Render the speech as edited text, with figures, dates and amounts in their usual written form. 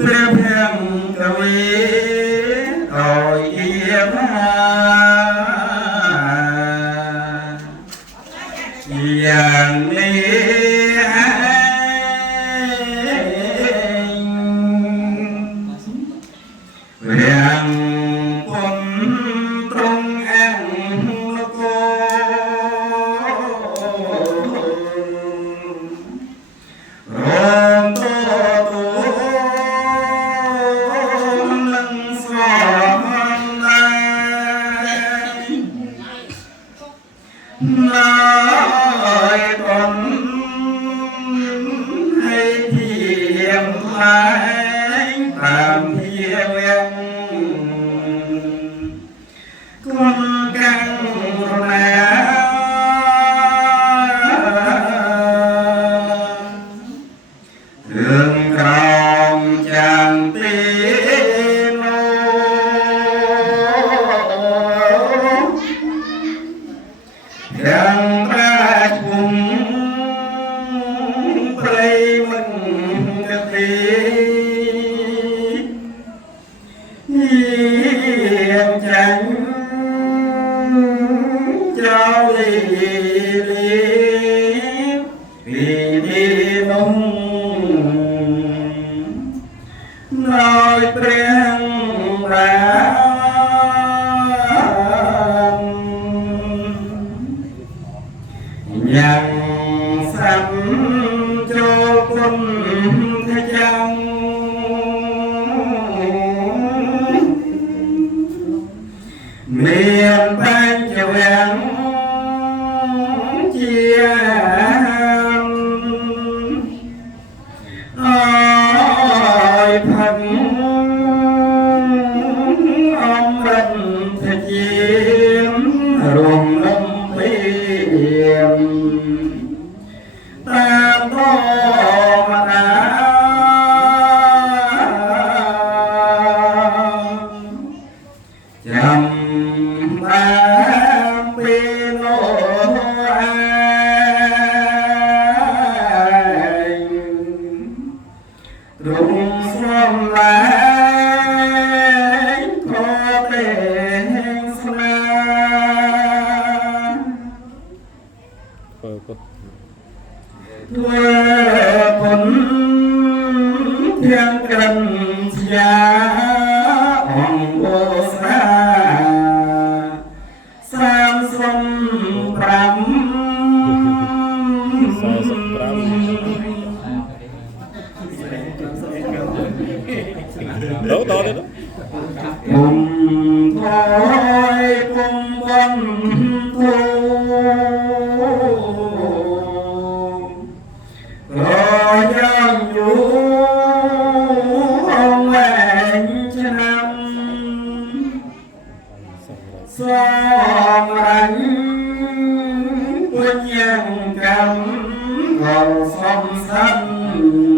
ព្រះភំកវីអោយយាថាយ៉ាងនេះរាំងពុនត្រង់អង្គកោរំតទូនឹងស្វាណាយប៉ុនให้เทียมหลายตามเทียมគុំកាំងរណារឿងក្រមចាំទីនោះយ៉ាងប្រាជ្ញគុំព្រៃមិនកទីយាងចាញ់ចោលលីពីទីនោះដោយព្រះរាមយ៉ាងសាំចូលគុំថាចាំមានបញ្ចវាំងជាអើយផឹកអំរិតថាជារួមនឹងពីតាមតមតាចាំតាមពីនោះឯងទ្រង់ស្នំឡើងខទេស្នាធ្វើពុនទាំងក្រិនស្យាអង្គោសាđâu đó đấy cùng thôi cùng quân thu rồi dân vũ ông anh năm son anh quân nhân cầm vào sông xanh